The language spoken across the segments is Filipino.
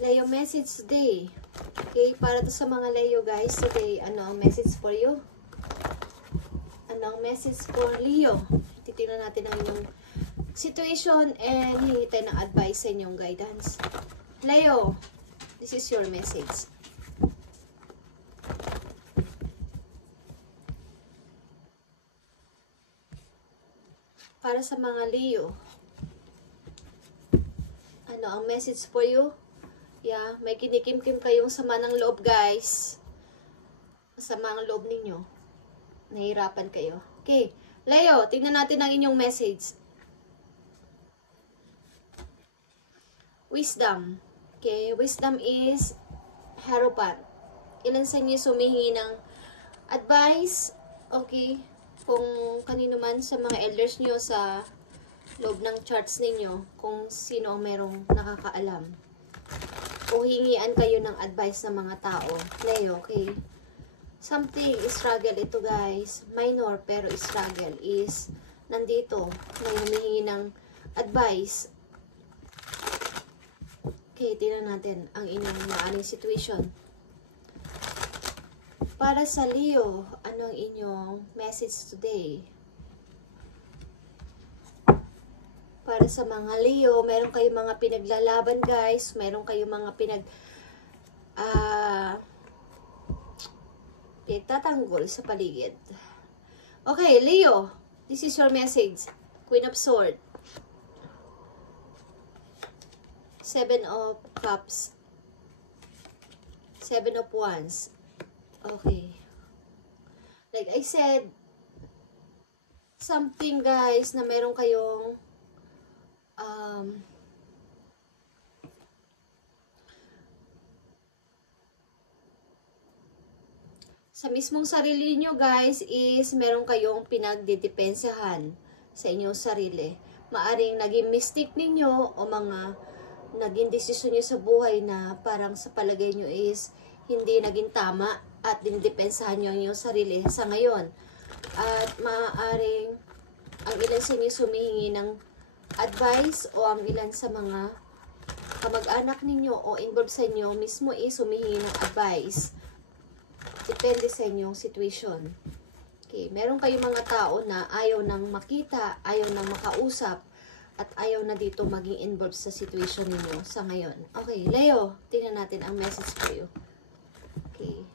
Leo message today. Okay, para to sa mga Leo guys today, ano ang message for you? Ano ang message for Leo? Titingnan natin ang inyong situation and hihingi tayo ng advice sa inyong guidance. Leo, this is your message. Para sa mga Leo, ano ang message for you? Yeah, may kinikim-kim kayong sama ng loob guys. Masama ang loob ninyo. Nahihirapan kayo. Okay, Leo, tingnan natin ang inyong message. Wisdom. Okay, wisdom is Hierophant. Ilan sa inyo sumihingi ng advice? Okay, kung kanino man sa mga elders nyo sa loob ng charts ninyo, kung sino ang merong nakakaalam. O hingian kayo ng advice ng mga tao. Leo, okay? Something struggle ito guys. Minor pero struggle is nandito na humihingi ng advice. Okay, tingnan natin ang inyong maaning situation. Para sa Leo, ano ang inyong message today? Para sa mga Leo, meron kayong mga pinaglalaban guys. Meron kayong mga pinagtatanggol sa paligid. Okay, Leo, this is your message. Queen of Swords. 7 of Cups. 7 of Wands. Okay. Like I said, something guys na meron kayong sa mismong sarili nyo guys is meron kayong pinagdidepensahan sa inyong sarili. Maaring naging mistake ninyo o mga naging desisyon nyo sa buhay na parang sa palagay nyo is hindi naging tama at dinidepensahan nyo ang inyong sarili sa ngayon. At maaaring ang ilan sa inyo sumihingi ng advice o ang ilan sa mga kamag-anak ninyo o involved sa inyo mismo is humihingi ng advice. Depende sa inyong situation. Okay, meron kayong mga tao na ayaw nang makita, ayaw nang makausap, at ayaw na dito maging involved sa situation ninyo sa ngayon. Okay, Leo, tingnan natin ang message for you. Okay.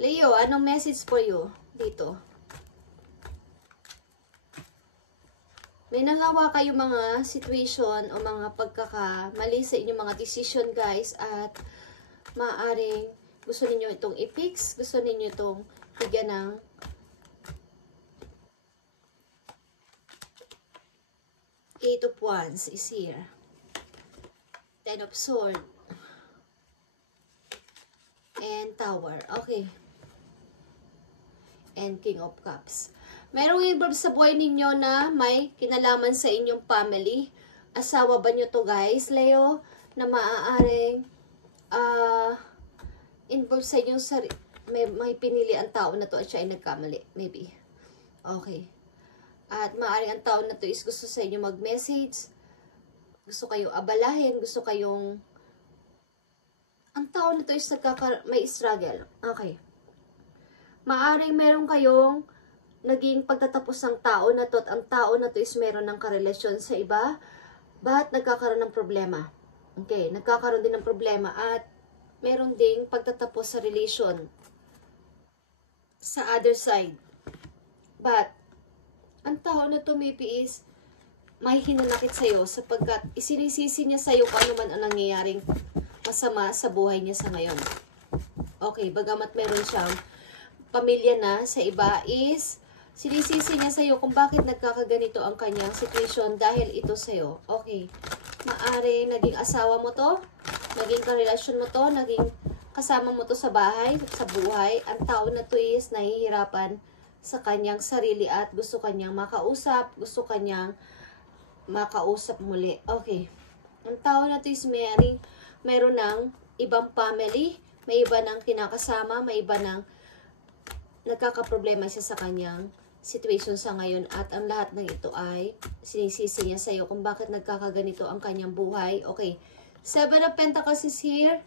Leo, anong message for you dito? May nangawa kayo mga situation o mga pagkakamali sa inyong mga decision guys at maaaring gusto ninyo itong i-fix, gusto ninyo itong bigyan ng Eight of Wands is here. 10 of Swords. And Tower. Okay. And King of Cups. Merong involved sa buhay ninyo na may kinalaman sa inyong family. Asawa ba nyo to guys, Leo? Na maaaring involved sa inyong sarili. May pinili ang tao na to at siya ay nagkamali. Maybe. Okay. At maaaring ang tao na to is gusto sa inyo mag-message. Gusto kayong abalahin. Gusto kayong... Ang tao na to is may struggle. Okay. Maaaring meron kayong naging pagtatapos ng tao na to at ang tao na to is meron ng karelasyon sa iba, but nagkakaroon ng problema. Okay, nagkakaroon din ng problema at meron ding pagtatapos sa relation sa other side. But, ang tao na to maybe is may hinanakit sa'yo sapagkat isinisisi niya sa'yo kung ano man ang nangyayaring masama sa buhay niya sa ngayon. Okay, bagamat meron siyang pamilya na sa iba is sinisisi niya sa'yo kung bakit nagkakaganito ang kanyang situation dahil ito sa'yo. Okay. Maari naging asawa mo to, naging karelasyon mo to, naging kasama mo to sa bahay, sa buhay. Ang tao na to is nahihirapan sa kanyang sarili at gusto kanyang makausap, gusto kanyang makausap muli. Okay. Ang tao na to is meron ng ibang family, may iba ng kinakasama, may iba ng nagkakaproblema siya sa kanyang situation sa ngayon at ang lahat ng ito ay sinisisi niya sa'yo kung bakit nagkakaganito ang kanyang buhay. Okay, 7 of Pentacles is here.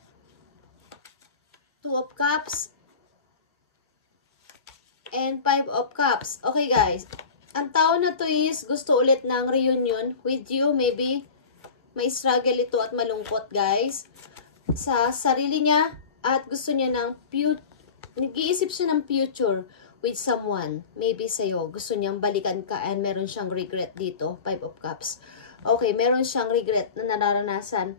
2 of Cups. And 5 of Cups. Okay guys, ang tao na to is gusto ulit ng reunion with you. Maybe may struggle ito at malungkot guys sa sarili niya at gusto niya ng nag-iisip siya ng future with someone. Maybe sa'yo. Gusto niyang balikan ka and meron siyang regret dito. 5 of Cups. Okay, meron siyang regret na nararanasan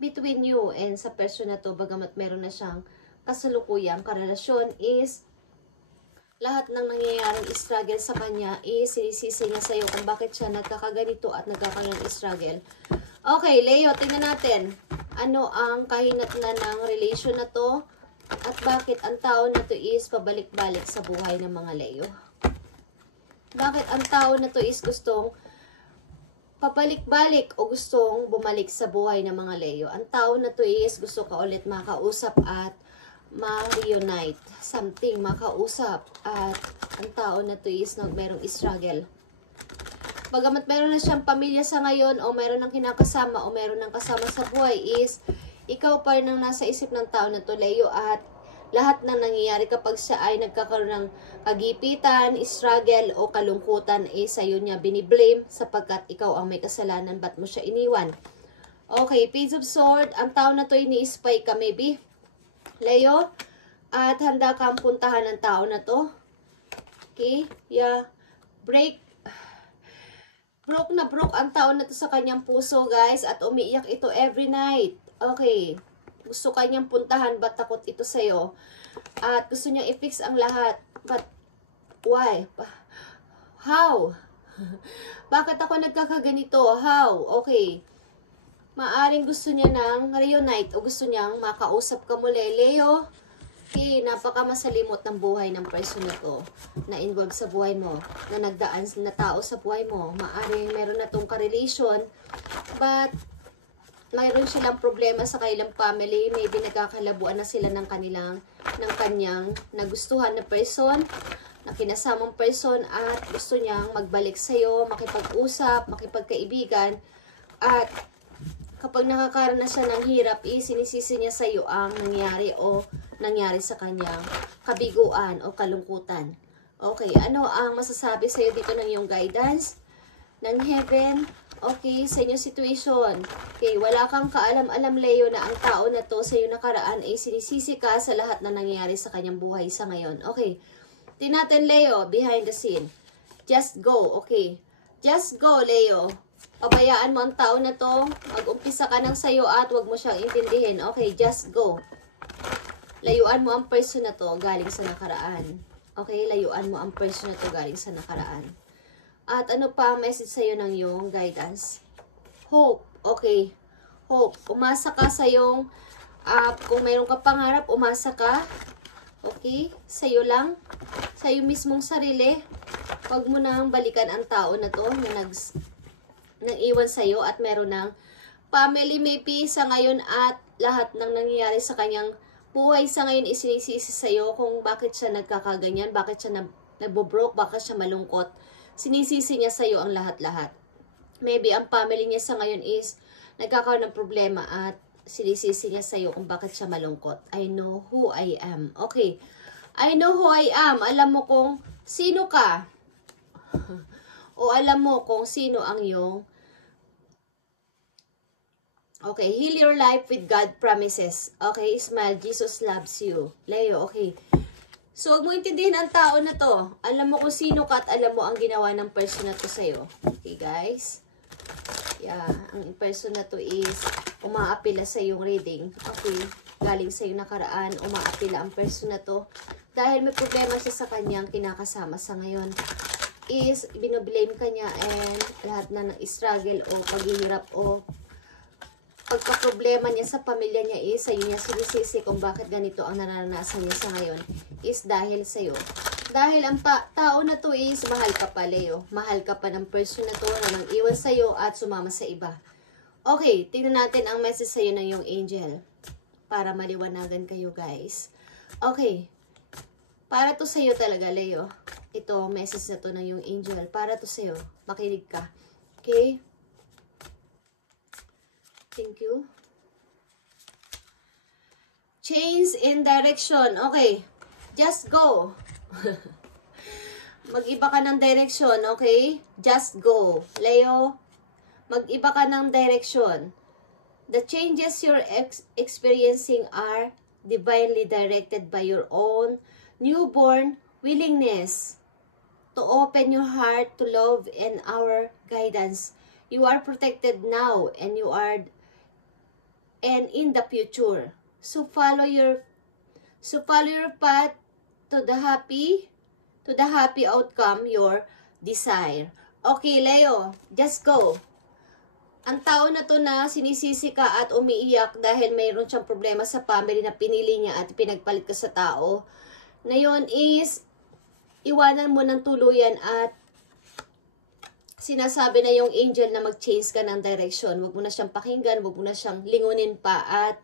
between you and sa person na to. Bagamat meron na siyang kasalukuyang karelasyon is lahat ng nangyayaring struggle sa kanya is sinisisi niya sa'yo kung bakit siya nagkakaganito at nagkakaroon ng struggle. Okay, Leo, tingnan natin. Ano ang kahinatnan ng relation na to? At bakit ang tao na to is pabalik-balik sa buhay ng mga Leo? Bakit ang tao na to is gustong pabalik-balik o gustong bumalik sa buhay ng mga Leo? Ang tao na to is gusto ka ulit makausap at ma-reunite. Something, makausap. At ang tao na to is merong struggle. Bagamat meron na siyang pamilya sa ngayon o meron ng kinakasama o meron ng kasama sa buhay is ikaw pa rin ang nasa isip ng tao na to, Leo. At lahat ng nangyayari kapag siya ay nagkakaroon ng kagipitan, struggle o kalungkutan is sa'yo niya biniblame sapagkat ikaw ang may kasalanan. Ba't mo siya iniwan? Okay, Page of Sword. Ang tao na to ini-spy ka maybe, Leo, at handa kang puntahan ng tao na to. Okay? Yeah. Broke na broke ang tao na to sa kanyang puso, guys. At umiiyak ito every night. Okay. Gusto kanyang puntahan, but takot ito sa'yo. At gusto niyang i-fix ang lahat. But, why? How? Bakit ako nagkakaganito? How? Okay. Maaring gusto niya ng reunite o gusto niyang makausap ka muli, Leo. Okay, napaka-masalimot ng buhay ng person na to na involved sa buhay mo, na nagdaan na tao sa buhay mo. Maaring meron na tong ka-relation, but mayroon silang problema sa kanilang family. Maybe nagkakalabuan na sila ng kanyang nagustuhan na person, na kinasamang person, at gusto niyang magbalik sa'yo, makipag-usap, makipagkaibigan, at kapag nakakaranas siya ng hirap, sinisisi niya sa iyo ang nangyari sa kanyang kabiguan o kalungkutan. Okay, ano ang masasabi sa iyo dito ng iyong guidance ng heaven? Okay, sa inyong situation. Okay, wala kang kaalam-alam, Leo, na ang tao na to sa iyo nakaraan ay sinisisi ka sa lahat na nangyayari sa kanyang buhay sa ngayon. Okay, tinatin, Leo, behind the scene. Just go, okay. Just go, Leo. Pabayaan mo ang tao na to. Mag-umpisa ka ng sayo at wag mo siyang intindihin. Okay, just go. Layuan mo ang person na to galing sa nakaraan. Okay, layuan mo ang person na to galing sa nakaraan. At ano pa ang message sa'yo ng iyong guidance? Hope. Okay, hope. Umasa ka sa iyong, kung mayroon ka pangarap, umasa ka. Okay, sa'yo lang. Sa'yo mismong sarili. Huwag mo nang balikan ang tao na to na nang-iwan sa'yo at meron ng family maybe sa ngayon at lahat ng nangyayari sa kanyang buhay sa ngayon isinisisi sa'yo kung bakit siya nagkakaganyan, bakit siya nabobroke, bakit siya malungkot. Sinisisi niya sa'yo ang lahat-lahat. Maybe ang family niya sa ngayon is nagkakaroon ng problema at sinisisi niya sa'yo kung bakit siya malungkot. I know who I am. Okay. I know who I am. Alam mo kung sino ka. O alam mo kung sino ang iyong. Okay, heal your life with God promises. Okay, smile, Jesus loves you. Leo, okay. So, huwag mo intindihin ang tao na to. Alam mo kung sino ka at alam mo ang ginawa ng person na to sa'yo. Okay, guys. Yeah, ang person na to is umaapila sa iyong reading. Okay, galing sa iyong nakaraan, umaapila ang person na to. Dahil may problema siya sa kanyang kinakasama sa ngayon. Is binoblame ka niya and lahat na ng struggle o paghihirap o pagka-problema niya sa pamilya niya is sa'yo niya sinisisi kung bakit ganito ang naranasan niya sa ngayon is dahil sa'yo. Dahil ang tao na to is mahal ka pa, Leo. Mahal ka pa ng person na to na nang iwan sa'yo at sumama sa iba. Okay, tingnan natin ang message sa'yo ng iyong angel para maliwanagan kayo, guys. Okay. Para to sa'yo talaga, Leo. Ito, message na to ng yung angel. Para to sa'yo. Makinig ka. Okay? Thank you. Change in direction. Okay. Just go. Mag-iba ka ng direction, okay? Just go. Leo, mag-iba ka ng direction. The changes you're experiencing are divinely directed by your own newborn willingness to open your heart to love and our guidance. You are protected now and in the future. So follow your path to the happy outcome your desire. Okay, Leo, just go. Ang tao na to na sinisisi ka at umiiyak dahil mayroon siyang problema sa family na pinili niya at pinagpalit ka sa tao, na yun is iwanan mo ng tuluyan at sinasabi na yung angel na mag-change ka ng direction. Huwag mo na siyang pakinggan, huwag mo na siyang lingunin pa at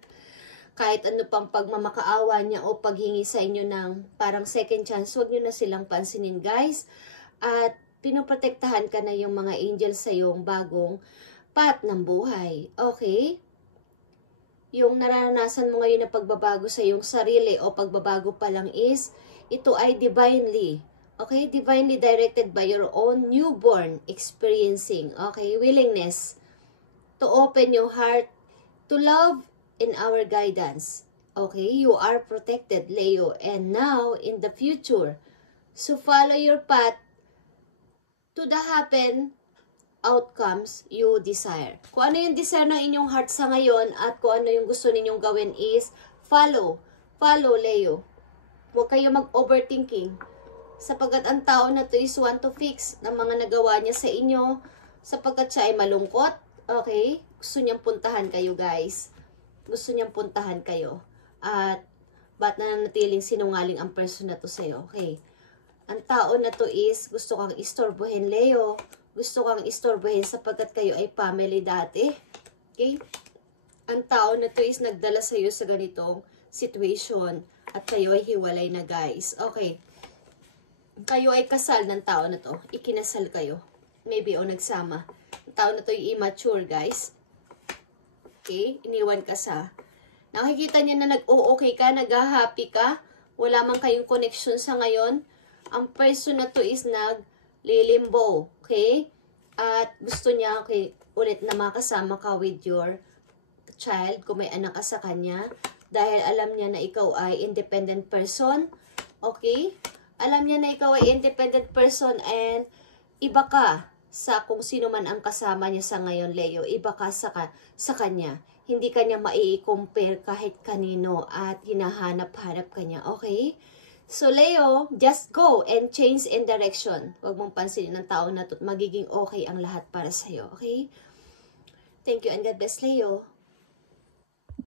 kahit ano pang pagmamakaawa niya o paghingi sa inyo ng parang second chance, huwag nyo na silang pansinin, guys. At pinoprotektahan ka na yung mga angel sa yung bagong path ng buhay. Okay? Yung naranasan mo ngayon na pagbabago sa iyong sarili o pagbabago pa lang is, ito ay divinely. Okay? Divinely directed by your own newborn experiencing. Okay? Willingness to open your heart to love in our guidance. Okay? You are protected, Leo. And now, in the future, so follow your path to the outcomes you desire. Kung ano yung desire ng inyong heart sa ngayon at kung ano yung gusto ninyong gawin is follow. Follow, Leo. Huwag kayo mag-overthinking. Sapagkat ang tao na to is want to fix ng mga nagawa niya sa inyo sapagkat siya ay malungkot. Okay? Gusto niyang puntahan kayo, guys. Gusto niyang puntahan kayo. At ba't nananatiling sinungaling ang person na to sa'yo? Okay? Ang tao na to is gusto kang istorbohin, Leo. Gusto kang istorbohin sapagkat kayo ay family dati. Okay? Ang tao na to is nagdala sa iyo sa ganitong situation at kayo ay hiwalay na, guys. Okay. Kayo ay kasal ng tao na to. Ikinasal kayo. Maybe o nagsama. Ang tao na to ay immature, guys. Okay? Iniwan ka sa. Nakikita niya na nag-o-okay ka, nag-happy ka. Wala man kayong connection sa ngayon. Ang person na to is lilimbo, okay? At gusto niya, okay, ulit na makasama ka with your child, kung may anak ka sa kanya, dahil alam niya na ikaw ay independent person, okay? Alam niya na ikaw ay independent person and iba ka sa kung sino man ang kasama niya sa ngayon, Leo. Iba ka sa kanya. Hindi kanya mai-compare kahit kanino at hinahanap-hanap kanya, okay? So, Leo, just go and change in direction. Huwag mong pansinin ng tao na to. Magiging okay ang lahat para sa'yo. Okay? Thank you and God bless, Leo.